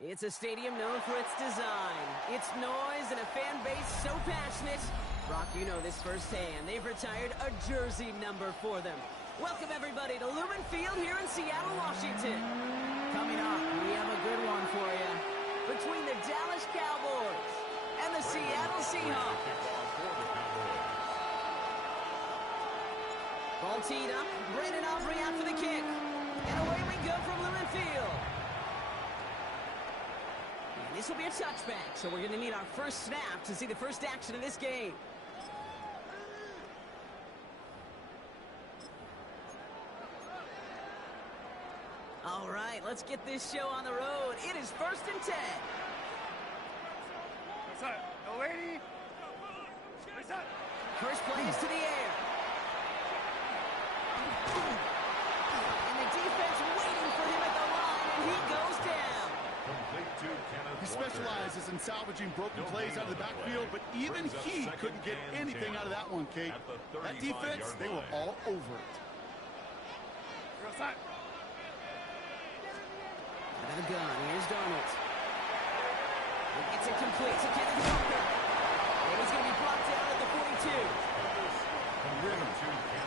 It's a stadium known for its design, its noise, and a fan base so passionate. Brock, you know this firsthand. They've retired a jersey number for them. Welcome, everybody, to Lumen Field here in Seattle, Washington. Coming up, we have a good one for you. Between the Dallas Cowboys and the Seattle Seahawks. Ball teed up. Brandon Aubrey out for the kick. And away we go from Lumen Field. And this will be a touchback, so we're going to need our first snap to see the first action of this game. All right, let's get this show on the road. It is 1st and 10. What's up? No lady? What's up? First play is to the air. And the defense waiting for him at the line, and he goes down. He specializes in salvaging broken plays out of the backfield, but even he couldn't get anything out of that one, Kate. That defense, they were all over it. Real side. Out of the gun, here's Donald. It's incomplete to Kenneth Walker. And he's going to be brought down at the 42. Rhythm.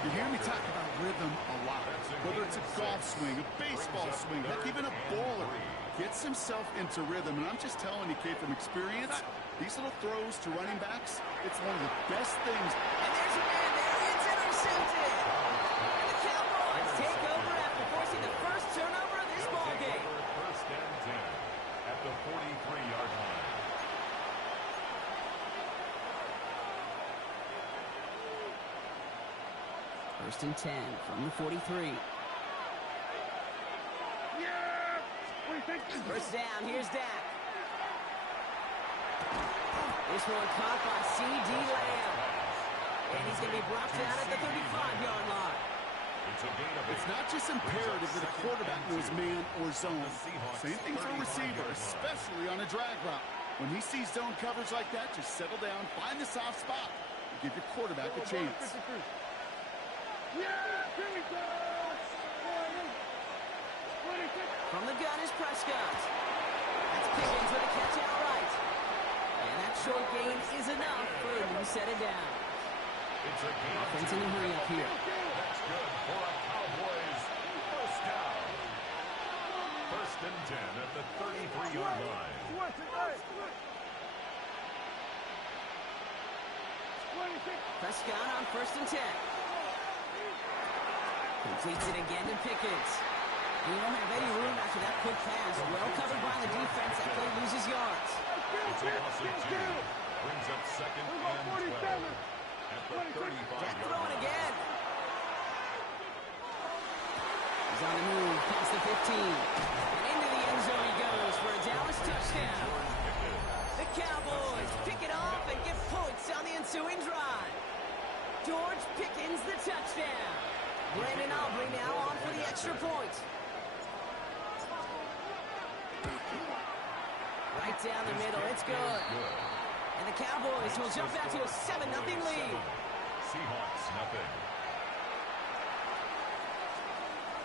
You hear me talk about rhythm a lot. Whether it's a golf swing, a baseball swing, heck, even a bowler. Gets himself into rhythm, and I'm just telling you, Kate, from experience, these little throws to running backs, it's one of the best things. And there's a man there. It's intercepted. And the Cowboys take over after forcing the first turnover of this ball game. 1st and 10 at the 43-yard line. First and 10 from the 43. First down, here's Dak. This one caught by C.D. Lamb. And he's going to be brought down at the 35-yard line. It's not just imperative that a quarterback knows man or zone. Same thing for a receiver, especially on a drag route. When he sees zone coverage like that, just settle down, find the soft spot, and give your quarterback a chance. From the gun is Prescott. That's Pickens with a catch outright. And that short gain is enough for a new set of downs. Offense in a hurry up here. That's good for a Cowboys first down. 1st and 10 at the 33-yard line. Prescott on 1st and 10. Completes it again to Pickens. He won't have any room after that quick pass. Well covered by the defense. That play loses yards. It's a loss of 2. Brings up 2nd and 12 at the 35-yard Jack throwing line. again. He's on the move past the 15. And into the end zone he goes for a Dallas touchdown. The Cowboys pick it off and get points on the ensuing drive. George Pickens the touchdown. Brandon Aubrey now on for the extra point. Right down the middle, it's good. And the Cowboys will jump out to a 7-0 lead. Seahawks nothing.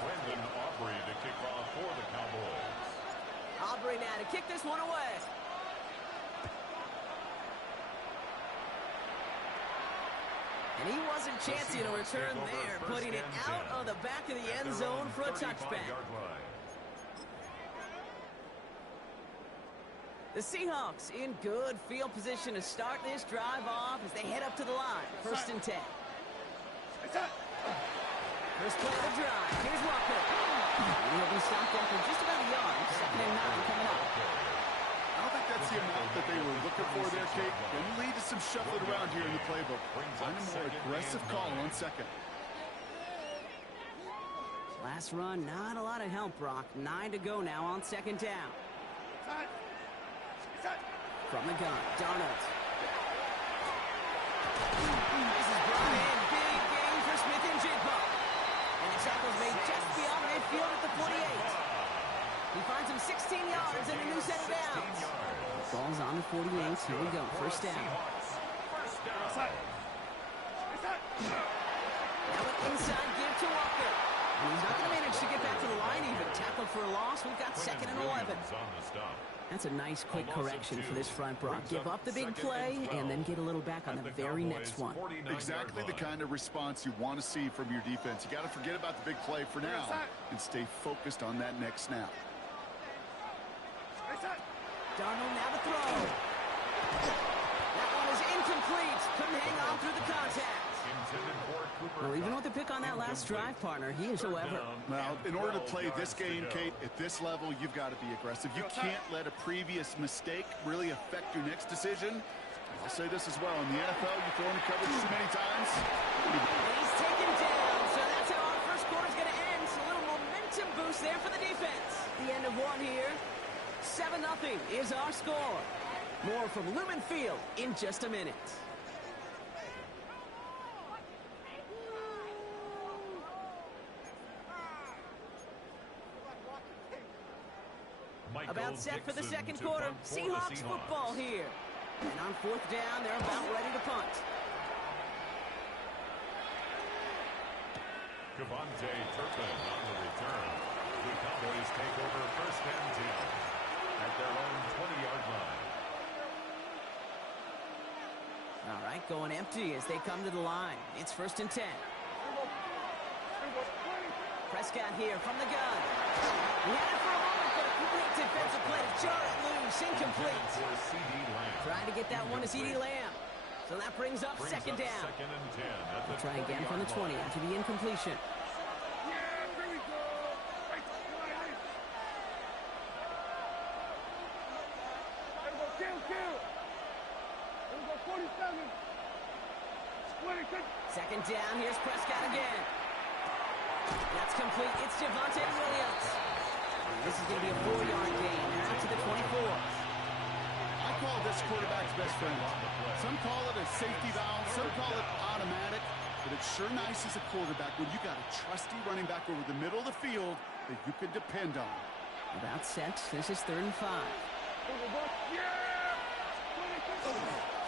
Brandon Aubrey to kick off for the Cowboys. Aubrey now to kick this one away. And he wasn't chancing a return there, putting it out of the back of the end zone for a touchback. The Seahawks in good field position to start this drive off as they head up to the line. 1st and 10. First play of the drive. Here's Walker. He'll be stopped after just about a yard. 2nd and 9 coming up. I don't think that's the amount that they were looking for there, Kate. Going to lead to some shuffling around here in the playbook. Find a more aggressive call on 2nd. Last run, not a lot of help, Brock. 9 to go now on 2nd down. From the gun, Donald. This is brought in. Big gain for Smith and Jigba. And the tackle's made just beyond midfield at the 48. He finds him 16 yards and a new set of downs. Ball's on the 48. Here we go. First down. Now an inside give to Walker. And he's not going to manage to get back to the line even. Tackled for a loss. We've got second and 11. That's a nice quick correction for this front, Brock. Give up the big play and then get a little back on the very next one. Exactly the kind of response you want to see from your defense. You got to forget about the big play for now and stay focused on that next snap. Darnold now to throw. That one is incomplete. Couldn't hang on through the contact. Well, even with the pick on that last drive, partner, he is, however. Well, in order to play this game, Kate, at this level, you've got to be aggressive. You can't let a previous mistake really affect your next decision. I'll say this as well. In the NFL, you throw in coverage too many times. He's taken down, so that's how our first quarter's going to end. So a little momentum boost there for the defense. The end of one here. 7-0 is our score. More from Lumen Field in just a minute. About set for the second quarter. Seahawks football here. And on fourth down, they're about ready to punt. Devontae Turpin on the return. The Cowboys take over first and 10 at their own 20-yard line. All right, going empty as they come to the line. It's first and 10. Prescott here from the gun. He had it for a moment, but a great defensive play to jar it loose. Incomplete. Trying to get that one to CeeDee Lamb. So that brings up second down. Second and 10 at the We'll try again from the 20 after the incompletion. Second down, here's Prescott again. That's complete. It's Javonte Williams. This is going to be a 4-yard gain. They're out to the 24. I call this quarterback's best friend. Some call it a safety valve, some call it automatic, but it's sure nice as a quarterback when you got a trusty running back over the middle of the field that you can depend on. About set. This is 3rd and 5.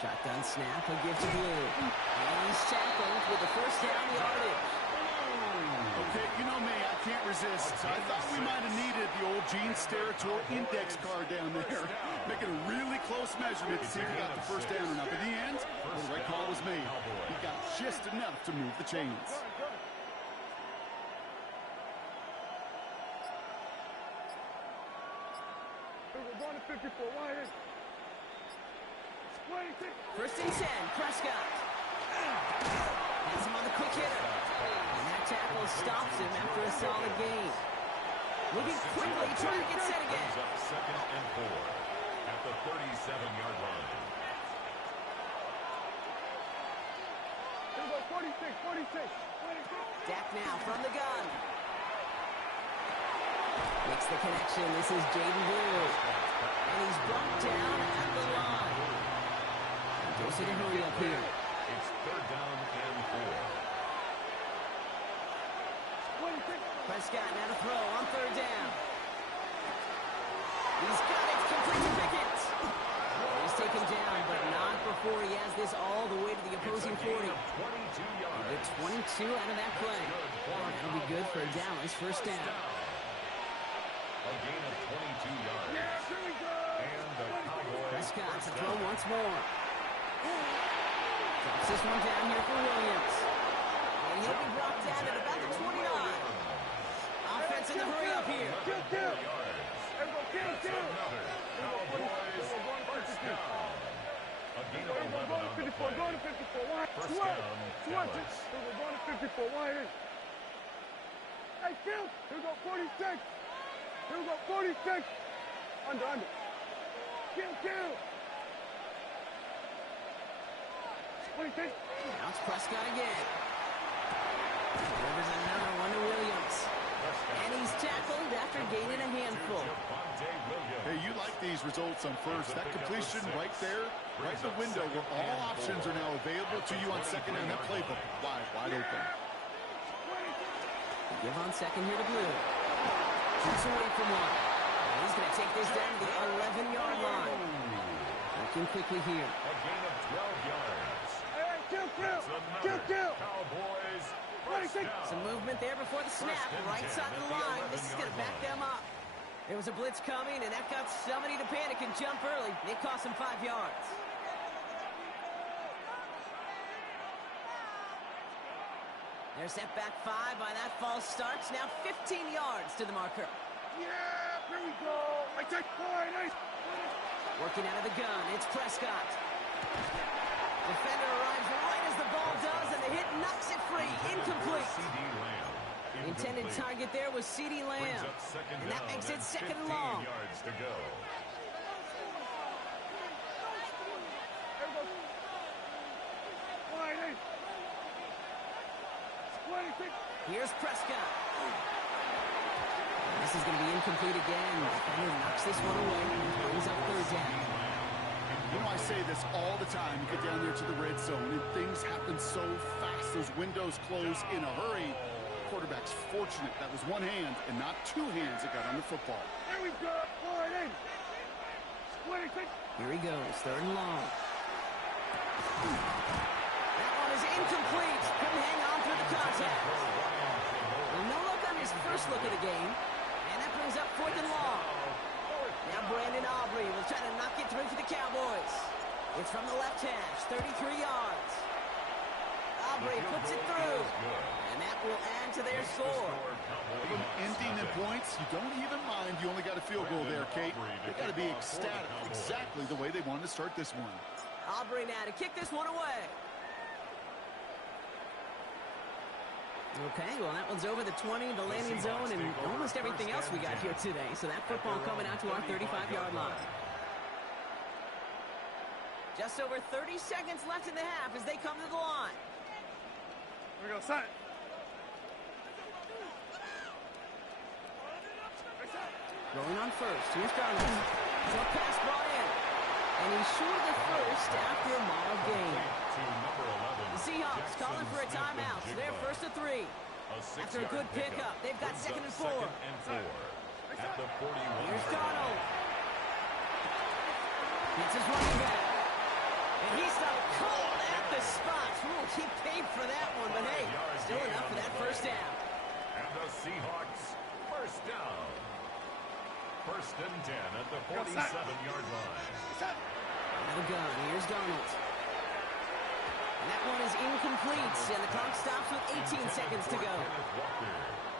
Shotgun snap, he'll give to Blue. And he's tackled with the first down yardage. Okay, you know me, I can't resist. I thought we might have needed the old Gene Steratore index card down there. Making a really close measurement to see if he got the first down or not. But in the end, the right call was made. He got just enough to move the chains. First and 10, Prescott. Has him on the quick hitter. And that tackle stops him after a solid gain. Moving quickly, trying to get set again. Second and 4 at the 37-yard line. 46. Dak now from the gun. Makes the connection. This is Jaden Blue. And he's brought down at the line. Goes to the hurry up here. It's 3rd down and 4. Prescott now to throw on 3rd down. He's got it. Complete to Pickett. He's taken down, but not before he has this all the way to the opposing 40. 22 yards. Get 22 out of that play. And that'll be good for a Dallas first down. A gain of 22 yards. And the Cowboys. Prescott to throw once more. Drops this one down here for Williams. And he'll be brought down at about the 29. Offense in the hurry up here. Kill. Cowboys first down. A gain of 11 on the play. Going to 54. First down, Dallas. We're going to 54. Wide in. Hey, kill. Here we go, 46. Here we go, 46. Under. Kill. 26. Now it's Prescott again. Delivers another one to Williams. And he's tackled after gaining a handful. Hey, you like these results on first. That completion right there, right in the window where all options are now available to you on second and that playbook wide open. Give on second here to Blue. Shoots away from one. And he's going to take this down to the 11-yard line. Working quickly here. A gain of 12 yards. Hey, kill. Cowboys first Some movement there before the snap. Right side of the line. This is going to back them up. There was a blitz coming, and that got somebody to panic and jump early. It cost them 5 yards. They're set back 5 by that false start. Now 15 yards to the marker. Yeah, here we go. I take point. Nice. Working out of the gun, it's Prescott. Defender arrives right as the ball does, and the hit knocks it free. Incomplete. The intended target there was CeeDee Lamb. And that makes it second and long. Yards to go. Here's Prescott. This is going to be incomplete again. Defender knocks this one away and brings up third down. You know, I say this all the time. You get down there to the red zone, and things happen so fast. Those windows close in a hurry. Quarterback's fortunate that was one hand and not two hands that got on the football. Here we go. Here he goes, third and long. That one is incomplete. Couldn't hang on through the contact. Well, no look on his first look of the game. And that brings up fourth and long. Now Brandon Aubrey will try to knock it through for the Cowboys. It's from the left hash, 33 yards. Aubrey puts it through. And that will add to their score. Ending in points, you don't even mind. You only got a field goal there, Kate. They got to be ecstatic, exactly the way they wanted to start this one. Aubrey now to kick this one away. Okay, well, that one's over the 20, the landing zone, and almost everything else we got here today. So that football coming out to our 35-yard line. Just over 30 seconds left in the half as they come to the line. Here we go, set. Rolling on first. Here's Darnold. Short pass brought in. And he's short of the first after a mild gain. The Seahawks calling for a timeout. So they're first to 3. After a good pickup, they've got second and 4. At the 41. Here's Darnold. It's his running back. And he's not called at the spot. Ooh, he paid for that one, but hey, still enough for that first down. And the Seahawks first down. First and 10 at the 47-yard line. Out of the gun. Here's Darnold. And that one is incomplete, and the clock stops with 18 seconds to go.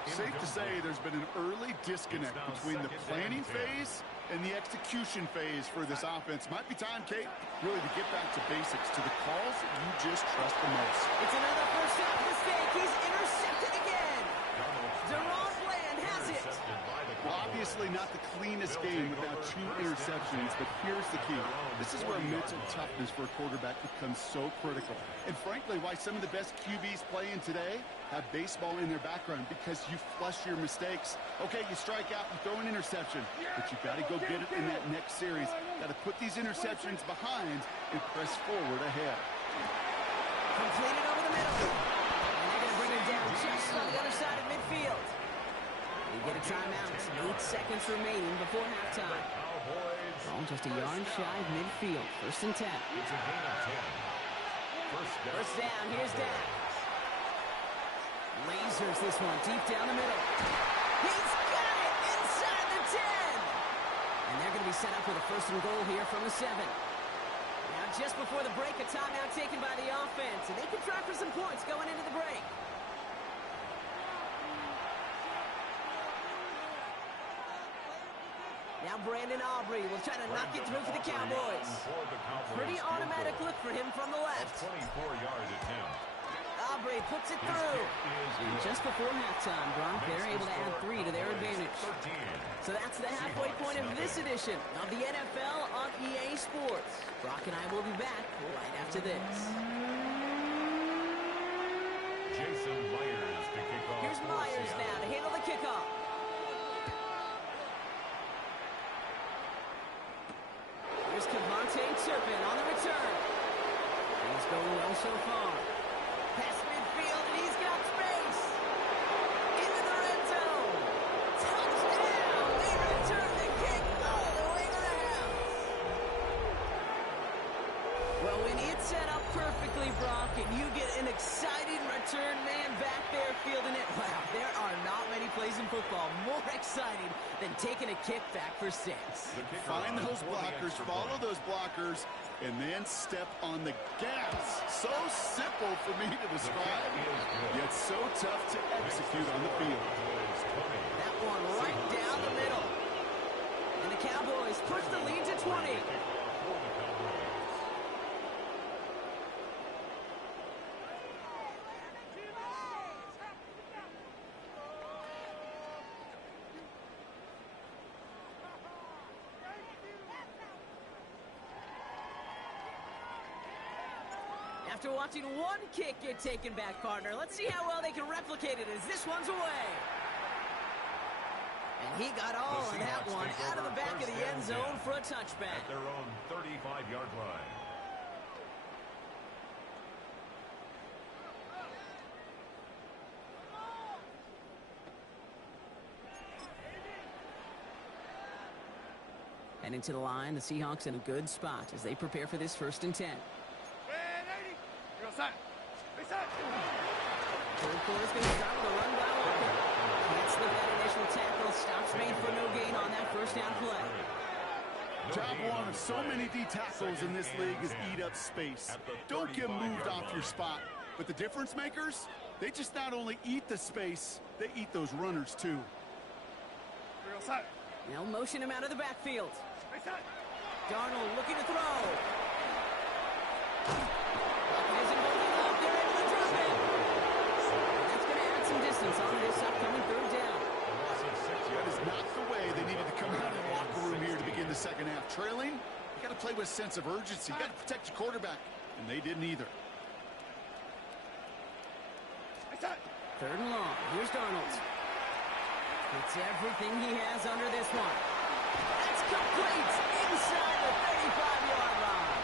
Safe to say there's been an early disconnect between the planning phase and the execution phase for this offense. Might be time, Kate, really to get back to basics, to the calls you just trust the most. It's another first down mistake. He's intercepted again. Deron Bland has it. Well, obviously not the cleanest game without 2 interceptions, but here's the key. This is where mental toughness for a quarterback becomes so critical. And frankly, why some of the best QBs playing today have baseball in their background, because you flush your mistakes. Okay, you strike out, you throw an interception, but you got to go get it in that next series. Got to put these interceptions behind and press forward ahead. Completed over the middle. And they're going to bring it down just on the other side of midfield. We get a timeout. 8 seconds remaining before halftime. Ball just a yard shy of midfield. First and 10. It's a gain of 10. First down. Here's Dak. Lasers this one deep down the middle. He's got it inside the 10. And they're going to be set up with a first and goal here from the 7. Now just before the break, a timeout taken by the offense. And they can try for some points going into the break. Now Brandon Aubrey will try to knock it through for the Cowboys. Pretty automatic look for him from the left. 24-yard attempt. Aubrey puts it through. And just before halftime, Brock, they're able to add 3 to their advantage. So that's the halfway point of this edition of the NFL on EA Sports. Brock and I will be back right after this. Jason Myers to kick off. Here's Myers now to handle the kickoff. Here's Cavante Turpin on the return. He's going well so far. Past midfield, and he's got space. Into the red zone. Touchdown! They return the kick all the way to the house. Well, when it's set up perfectly, Brock, and you get an exciting return man back back there fielding it. Wow, there are not many plays in football more exciting than taking a kick back for 6. Find those blockers, follow those blockers, and then step on the gas. So simple for me to describe, yet so tough to execute on the field. That one right down the middle. And the Cowboys push the lead to 20. After watching one kick get taken back, partner, let's see how well they can replicate it as this one's away. And he got all of that one out of the back of the end zone for a touchback. At their own 35-yard line. Heading to the line, the Seahawks in a good spot as they prepare for this 1st and 10. Third quarter's going to start with a run by Walker. Can't slip that initial tackle. Stops made for no gain on that 1st down play. Job one of so many D tackles in this league is eat up space. Don't get moved off your spot. But the difference makers, they just not only eat the space, they eat those runners too. They'll motion him out of the backfield. Darnold looking to throw. On this upcoming 3rd down. That is not the way they needed to come out of the locker room here to begin the 2nd half. Trailing, you got to play with a sense of urgency. You got to protect your quarterback, and they didn't either. 3rd and long. Here's Darnold. It's everything he has under this one. That's complete inside the 35-yard line.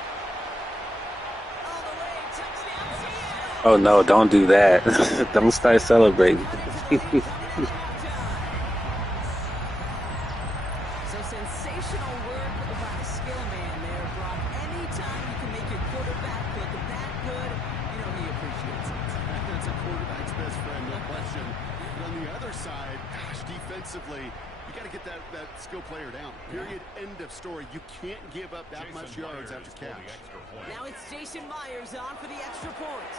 All the way, touchdown Seattle. Oh no, don't do that. Don't start celebrating. So sensational work by the skill man there, Brock. Anytime you can make your quarterback look that good, you know he appreciates it. That's a quarterback's best friend, no question. But on the other side, gosh, defensively, you got to get that skill player down. Period. End of story. You can't give up that much yards after catch. Now it's Jason Myers on for the extra point.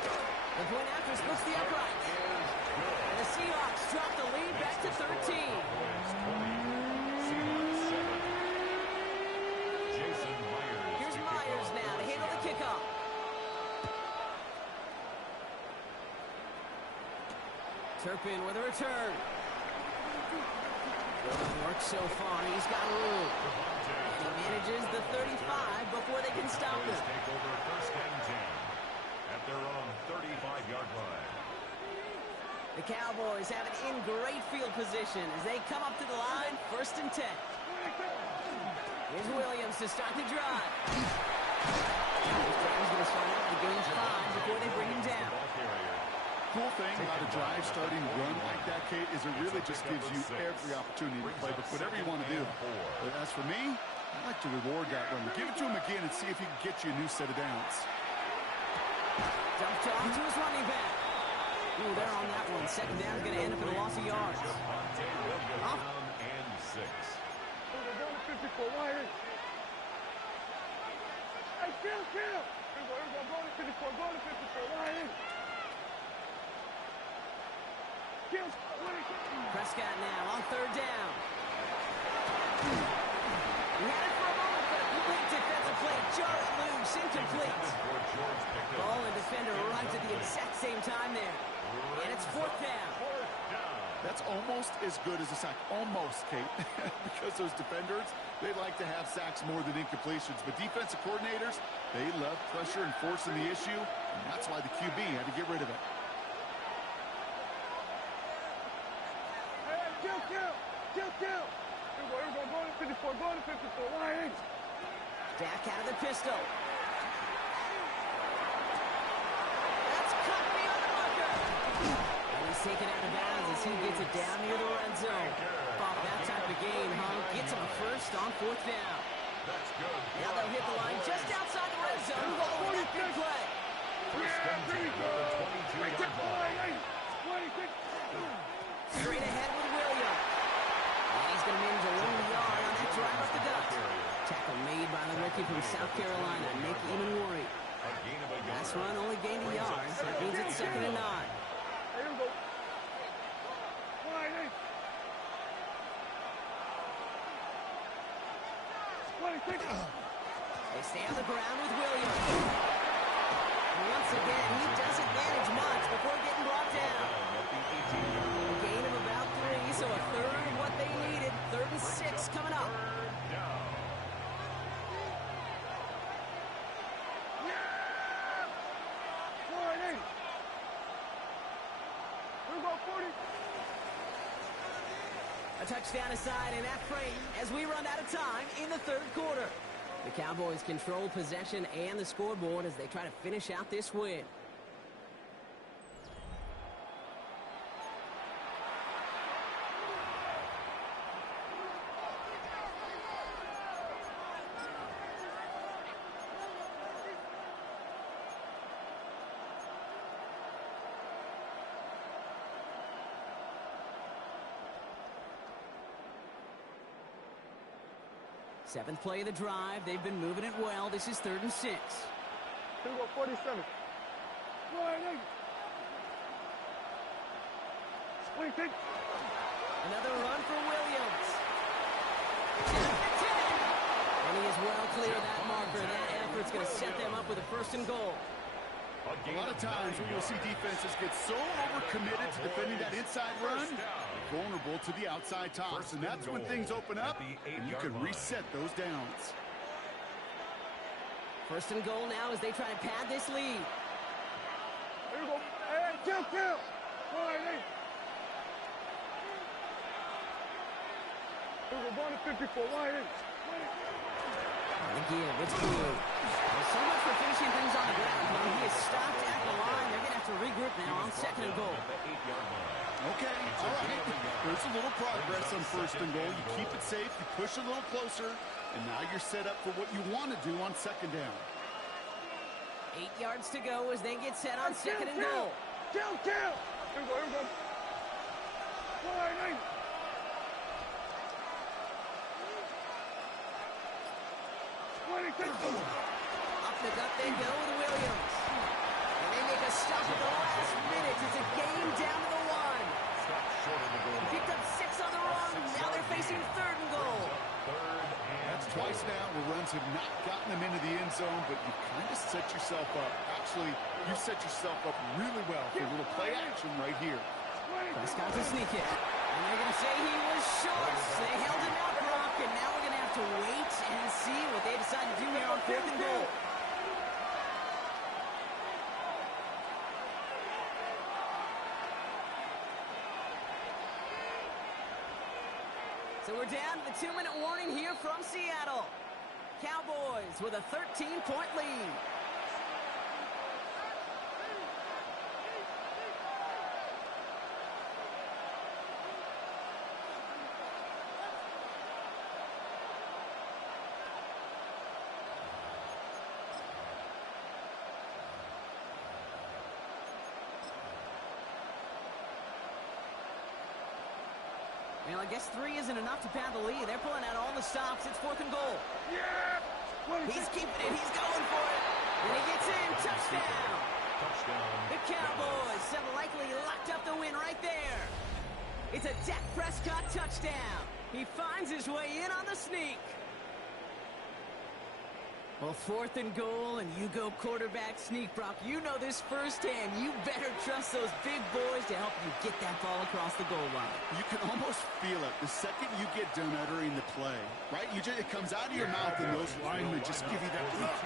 The point after splits the uprights. And the Seahawks drop the lead back to 13. Here's Myers now to handle the kickoff. Turpin with a return. Good work so far. He's got room. And he manages the 35 before they can stop him. Take over 1st and 10 at their own 35-yard line. The Cowboys have it in great field position as they come up to the line, 1st and 10. Here's Williams to start the drive. He's going to start out the game's 5 before they bring him down. Cool thing about a drive starting run like that, Kate, is it really just gives you every opportunity to play with whatever you want to do. But as for me, I like to reward that run. Give it to him again and see if he can get you a new set of downs. Dumped off to his running back. Ooh, they're on that one. 2nd down is going to end up in a loss of yards. Down and 6. Go to 54 wide. Hey, kill. Go to 54 wide. Prescott now on 3rd down. He had it for a moment, but a complete defensive play. Jarrett loose, incomplete. Ball and defender arrived at the exact same time there. And it's 4th down. That's almost as good as a sack. Almost, Kate. Because those defenders, they like to have sacks more than incompletions. But defensive coordinators, they love pressure and forcing the issue. And that's why the QB had to get rid of it. Kill. Go to 54 wide. Dak out of the pistol. That's cut beyond the marker. And he's taken out of bounds as he gets it down near the red zone. Bob, that type of game, gets him 1st on 4th down. That's good. Now they'll hit the line just outside the red zone. Ball with that big play. First and 10 at the 22-yard line. Straight ahead with Williams. And he's going to manage a long yard on that drive up the gut. Tackle made by the rookie from South Carolina. Nick Emenwari. Last run only gained a yard. That means it's 2nd and 9. Here we go. Wide eight. 26. They stay on the ground with Williams. And once again, he doesn't manage much before getting brought down. A gain of about 3, so a third of what they needed. 3rd and 6 coming up. A touchdown aside in that frame as we run out of time in the 3rd quarter. The Cowboys control possession and the scoreboard as they try to finish out this win. Seventh play of the drive. They've been moving it well. This is 3rd and 6. Here we go, 47. 26. Another run for Williams. 10. And he is well clear of that marker. That effort's going to set them up with a 1st and goal. A lot of times when you'll see defenses get so overcommitted to defending that inside run, they're vulnerable to the outside toss. And that's when things open up and you can reset those downs. 1st and goal now as they try to pad this lead. Here we go. Hey, kill. Wide eight. Here we go, ball to 54. Wide eight. Again, it's good. So much for finishing things on the ground. When he is stopped at the line, they're going to have to regroup now on 2nd and goal. Okay, all right. There's a little progress on 1st and goal. You keep it safe, you push a little closer, and now you're set up for what you want to do on 2nd down. 8 yards to go as they get set on 2nd and goal. Kill. Here we go. Wide eight. 26. Up the gut they go with Williams. And they make a stop at the last minute. It's a game down to the 1. Picked up 6 on the run. Now they're facing 3rd and goal. That's twice now where runs have not gotten them into the end zone, but you kind of set yourself up. Actually, you set yourself up really well for a little play action right here. Prescott to sneak it. And they're going to say he was short. They held him out, Brock, and now we're going to have to wait and see what they decide to do here on 4th and goal. So we're down to the 2-minute warning here from Seattle. Cowboys with a 13-point lead. Well, I guess 3 isn't enough to pad the lead. They're pulling out all the stops. It's 4th and goal. Yeah! He's keeping it. He's going for it. And he gets in. Touchdown. The Cowboys have likely locked up the win right there. It's a Dak Prescott touchdown. He finds his way in on the sneak. Well, 4th and goal, and you go quarterback sneak, Brock. You know this firsthand. You better trust those big boys to help you get that ball across the goal line. You can almost feel it the second you get done uttering the play, right? It comes out of your mouth, and those linemen just give you that look.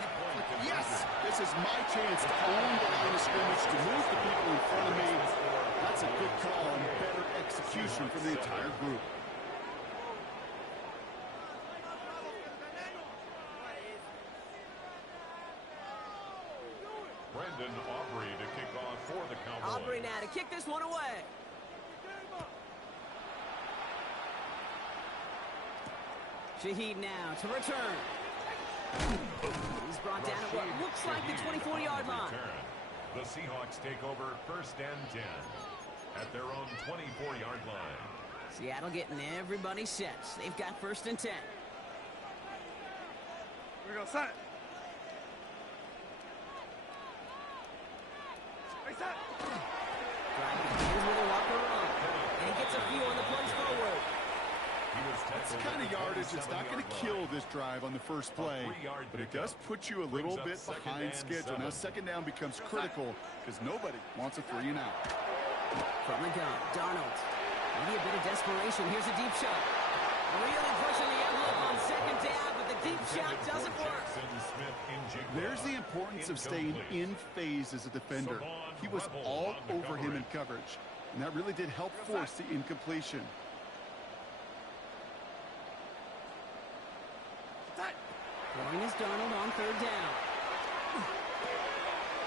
Yes, this is my chance to own the line of scrimmage, to move the people in front of me. That's a good call and better execution from the entire group. Brendan Aubrey to kick off for the Cowboys. Aubrey now to kick this one away. Shaheed now to return. He's brought down at what looks like the 24-yard line. The Seahawks take over 1st and 10 at their own 24-yard line. Seattle getting everybody set. They've got 1st and 10. We go set. Reset. Drive begins with a walker run. And he gets a few on the plunge forward. That's the kind of yardage that's not going to kill this drive on the first play, but it does put you a little bit behind schedule. Now 2nd down becomes critical because nobody wants a 3 and out. From the gun, Darnold. Maybe a bit of desperation. Here's a deep shot. Really pushing the envelope on 2nd down, but the deep shot doesn't work. There's the importance of staying in phase as a defender. He was all over him in coverage, and that really did help force the incompletion. Throwing is Darnold on 3rd down.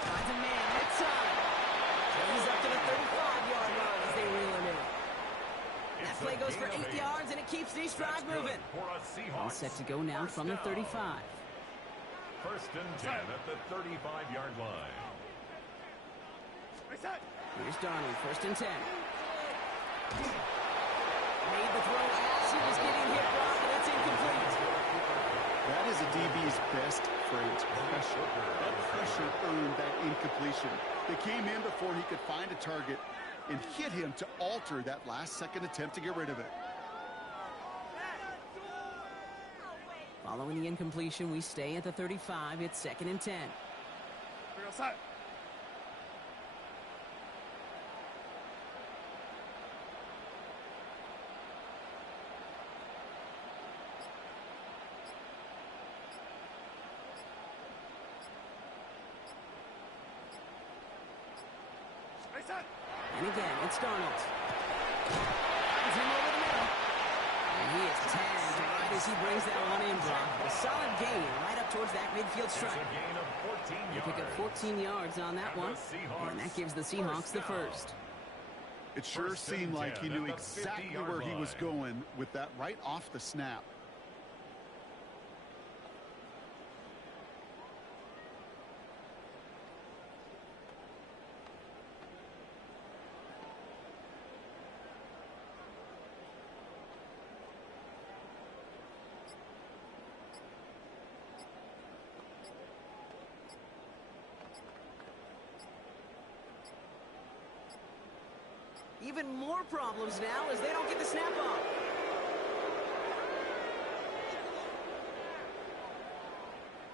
Finds a man that time. He's up to the 35-yard line as they reel him in. That play goes for 8 yards, and it keeps these drive moving. All set to go now from the 35. 1st and 10 at the 35-yard line. Here's Darnold, 1st and 10. Made the throw as he was getting hit, Brock, and it's incomplete. That is a DB's best trait, pressure. That pressure earned that incompletion. They came in before he could find a target and hit him to alter that last-second attempt to get rid of it. Following the incompletion, we stay at the 35. It's 2nd and 10. And again, it's Darnold. Finds him over the middle. And he is tagged right as he brings that one in, Brock. A solid gain right up towards that midfield stripe. They pick up 14 yards on that one, and that gives the Seahawks the 1st. It sure seemed like he knew exactly where he was going with that right off the snap. Even more problems now as they don't get the snap off.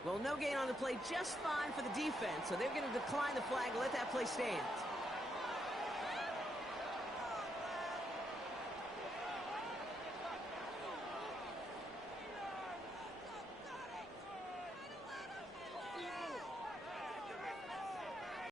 Well, no gain on the play, just fine for the defense, so they're going to decline the flag and let that play stand.